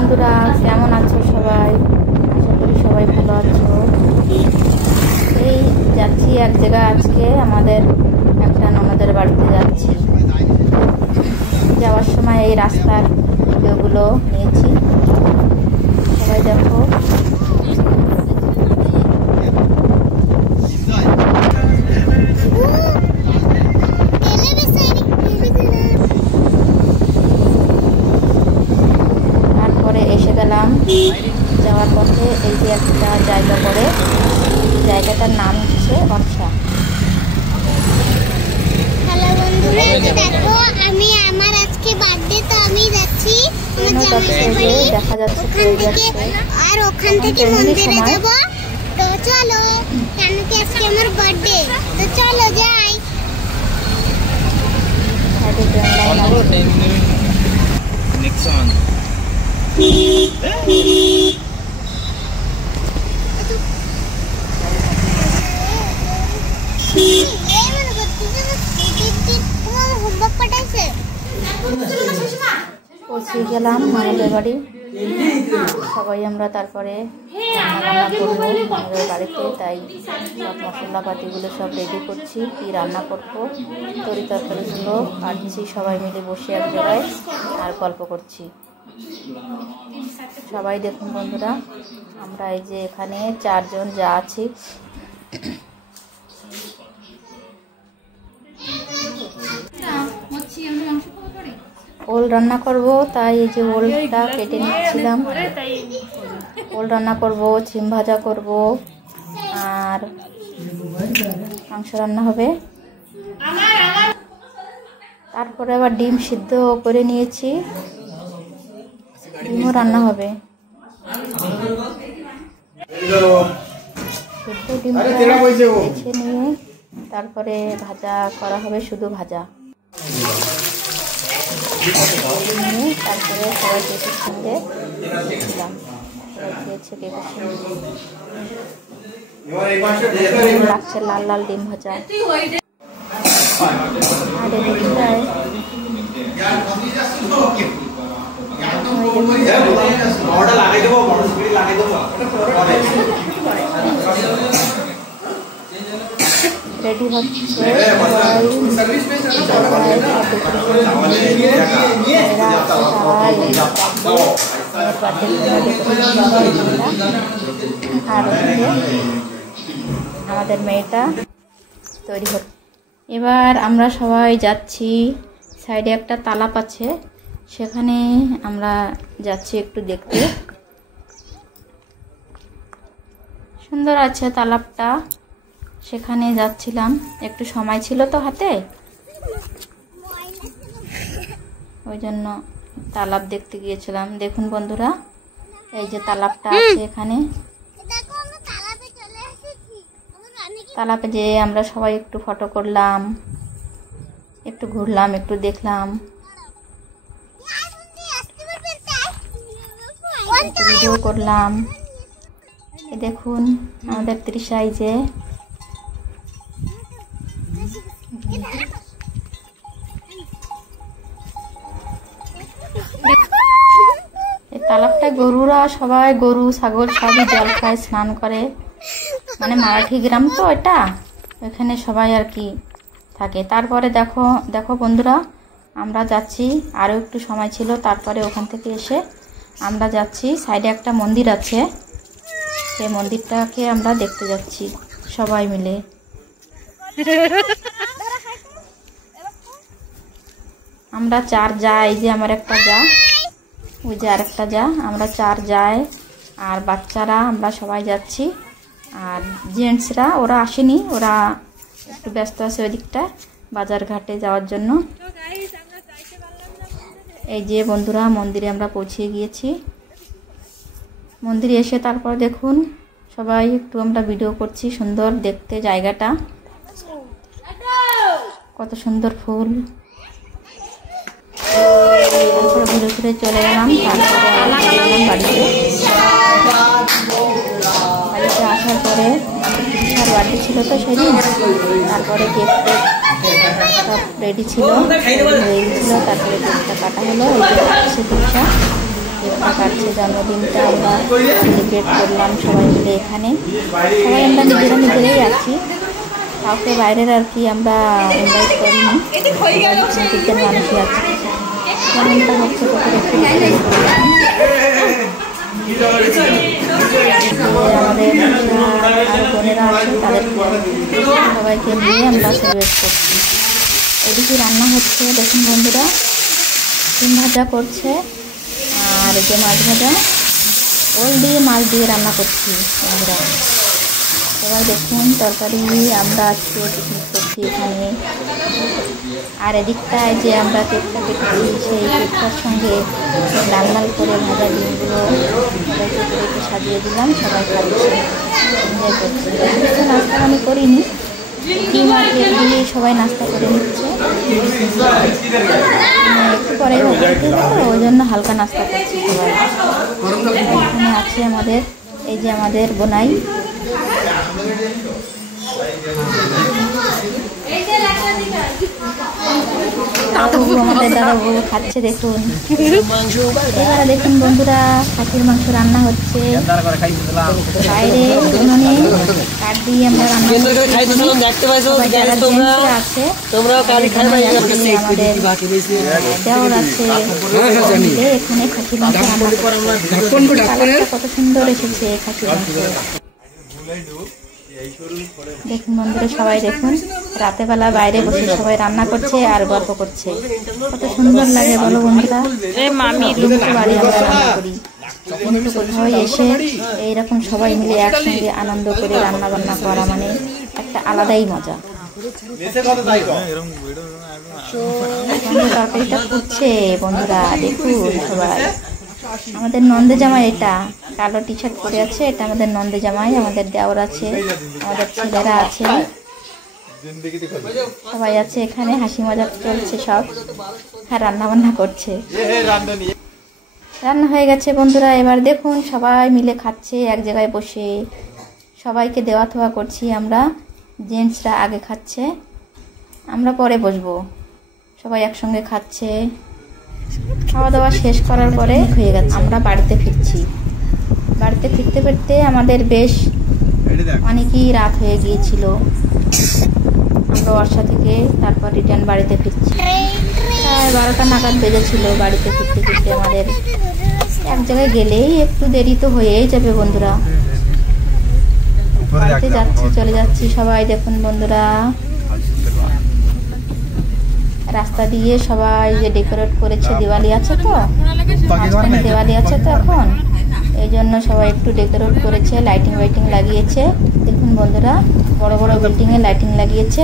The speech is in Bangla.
বন্ধুরা, কেমন আছো সবাই? আশা করি সবাই ভালো আছো। এই যাচ্ছি এক জায়গায়, আজকে আমাদের একটা ননদের বাড়িতে যাচ্ছি। যাওয়ার সময় এই রাস্তার ভিডিওগুলো নিয়েছি, সবাই দেখো। তারপরে এসে গেলাম যাওয়ার পথে, এই যে একটা জায়গা পড়ে, জায়গাটার নাম হচ্ছে অর্ষা। হ্যালো বন্ধুরা, দেখো আমি আমার আজকে বার্থডে, তো আমি যাচ্ছি আমার জামাইয়ের বাড়ি। দেখা যাচ্ছে আর ওখান থেকে মন্দিরে যাব। তো চলো, কেন কি আজকে আমার বার্থডে, তো চলো যাই। Next song. পৌঁছে গেলাম আমাদের বাড়ি। সবাই আমরা তারপরে রান্না করবো আমাদের বাড়িতে, তাই সব মশলাপাতিগুলো সব রেডি করছি। কি রান্না করবো, তরি তরকারিগুলো কাটছি, সবাই মিলে বসে এক জায়গায় আর গল্প করছি। সবাই দেখুন বন্ধুরা, আমরা এই যে এখানে 4 জন যা আছি। ওল রান্না করব, তাই এই যে ওলটা কেটে নিচ্ছিলাম। ওল রান্না করব, ছিম ভাজা করব, আর মাংস রান্না হবে। তারপরে আবার ডিম সিদ্ধ করে নিয়েছি, ডিমও রান্না হবে। সিদ্ধ ডিমটা বেছে নিয়ে তারপরে ভাজা করা হবে, শুধু ভাজা। তারপরে সবাই কেকের সঙ্গে দিলাম, সবাই খেয়েছে কেকের সঙ্গে। লাগছে লাল লাল ডিম ভাজা। আর এদিকটায় রেডি হচ্ছে, আর আমাদের মেয়েটা তৈরি হচ্ছে। এবার আমরা সবাই যাচ্ছি, সাইডে একটা তালাব আছে, সেখানে আমরা যাচ্ছি একটু দেখতে। সুন্দর আছে তালাবটা, সেখানে যাচ্ছিলাম। একটু সময় ছিল তো হাতে, ওই জন্য তালাব দেখতে গিয়েছিলাম। দেখুন বন্ধুরা, এই যে তালাবটা আছে এখানে। তালাবে যে আমরা সবাই একটু ফটো করলাম, একটু ঘুরলাম, একটু দেখলাম, ভিডিও করলাম। এই দেখুন আমাদের তৃষা, এই যে এই তালাবটা গরুরা সবাই, গরু ছাগল সবই জল খায়, স্নান করে। মানে মারাঠি গ্রাম তো এটা, এখানে সবাই আর কি থাকে। তারপরে দেখো দেখো বন্ধুরা, আমরা যাচ্ছি, আরও একটু সময় ছিল। তারপরে ওখান থেকে এসে আমরা যাচ্ছি, সাইডে একটা মন্দির আছে, সেই মন্দিরটাকে আমরা দেখতে যাচ্ছি সবাই মিলে। আমরা 4 যাই, এই যে আমার একটা যা, ওই যে আর একটা যা, আমরা 4 যাই আর বাচ্চারা আমরা সবাই যাচ্ছি। আর জেন্টসরা ওরা আসেনি, ওরা একটু ব্যস্ত আছে ওই দিকটা বাজার ঘাটে যাওয়ার জন্য। এই যে বন্ধুরা, মন্দিরে আমরা পৌঁছে গিয়েছি। মন্দিরে এসে তারপর দেখুন সবাই একটু আমরা ভিডিও করছি। সুন্দর দেখতে জায়গাটা, কত সুন্দর ফুল। তারপরে ঘুরে ঘুরে চলে গেলাম। তারপরে বাড়িতে আসার পরে আর বার্থডে ছিল তো সেদিন, তারপরে কেক সব রেডি ছিল, হয়ে গেছিলো। তারপরে কেকটা কাটা হলো, এই যে সে কাটছে, জন্মদিনটা আমরা সেলিব্রেট করলাম সবাই মিলে এখানে। সবাই আমরা নিজেরাই আছি, কাউকে বাইরের আর কি আমরা ইনভাইট করিনি, তিনজন মানুষই আছি। যেমনটা হচ্ছে আমাদের আর বোনেরা আছে, তাদের সবাইকে নিয়ে আমরা সেলিব্রেট করছি। এদিকে রান্না হচ্ছে, দেখুন বন্ধুরা, ডিম ভাজা করছে আর যে মাছ ভাজা, ওল দিয়ে মাছ দিয়ে রান্না করছি বন্ধুরা। সবাই দেখুন তরকারি আমরা আজকে পিকনিক করছি এখানে। আর এদিকটায় যে আমরা কেকটা কেটেছি, সেই কেকটার সঙ্গে লাল লাল করে ভাজা ডিমগুলো সবাইকে করে সাজিয়ে দিলাম, সবাই খাচ্ছে, এনজয় করছি। কিছু নাস্তা আমি করিনি, ডিম আর কেক দিয়ে সবাই নাস্তা করে নিচ্ছে। একটু পরে ওই জন্য হালকা নাস্তা করছি সবাই। এখানে আছে আমাদের, এই যে আমাদের বোনাই, আমাদের দাদাবাবু খাচ্ছে দেখুন। এবারে দেখুন বন্ধুরা, খাসির মাংস রান্না হচ্ছে বাইরে, উনুনে কাঠ দিয়ে আমরা রান্না করছি। আছে আমাদের দেওর আছে, এখানে খাসির মাংস রান্না করছে। কত সুন্দর এসেছে খাসির মাংস। দেখুন বন্ধুরা, সবাই দেখুন রাতে বেলা বাইরে বসে সবাই রান্না করছে আর গল্প করছে, কত সুন্দর লাগে বলো বন্ধুরা। বাড়ি আমরা রান্না করি, কিন্তু কোথাও এসে এইরকম সবাই মিলে একসঙ্গে আনন্দ করে রান্না বান্না করা মানে একটা আলাদাই মজা। তরকারিটা ফুটছে বন্ধুরা, দেখুন সবাই। আমাদের নন্দে জামাই, এটা কালো টি শার্ট পরে আছে, এটা আমাদের নন্দে জামাই। আমাদের দেওর আছে, আমাদের ছেলেরা আছে, সবাই আছে এখানে, হাসি মজা চলছে সব, আর রান্না বান্না করছে। রান্না হয়ে গেছে বন্ধুরা, এবার দেখুন সবাই মিলে খাচ্ছে এক জায়গায় বসে। সবাইকে দেওয়া থোয়া করছি আমরা, জেন্টসরা আগে খাচ্ছে, আমরা পরে বসবো। সবাই একসঙ্গে খাচ্ছে। খাওয়া দাওয়া শেষ করার পরে হয়ে গেছে, আমরা বাড়িতে ফিরছি। বাড়িতে ফিরতে ফিরতে আমাদের বেশ অনেকই রাত হয়ে গিয়েছিল। আমরা বর্ষা থেকে তারপর রিটার্ন বাড়িতে ফিরছি, প্রায় 12টা নাগাদ বেজেছিল বাড়িতে ফিরতে ফিরতে। আমাদের এক জায়গায় গেলেই একটু দেরি তো হয়েই যাবে বন্ধুরা। বাড়িতে যাচ্ছি, চলে যাচ্ছি সবাই। দেখুন বন্ধুরা, রাস্তা দিয়ে সবাই যে ডেকোরেট করেছে, দিওয়ালি আছে তো, দিওয়ালি আছে তো এখন, এই জন্য সবাই একটু ডেকোরেট করেছে, লাইটিং লাগিয়েছে। দেখুন বন্ধুরা, বড় বড় বিল্ডিং এ লাইটিং লাগিয়েছে।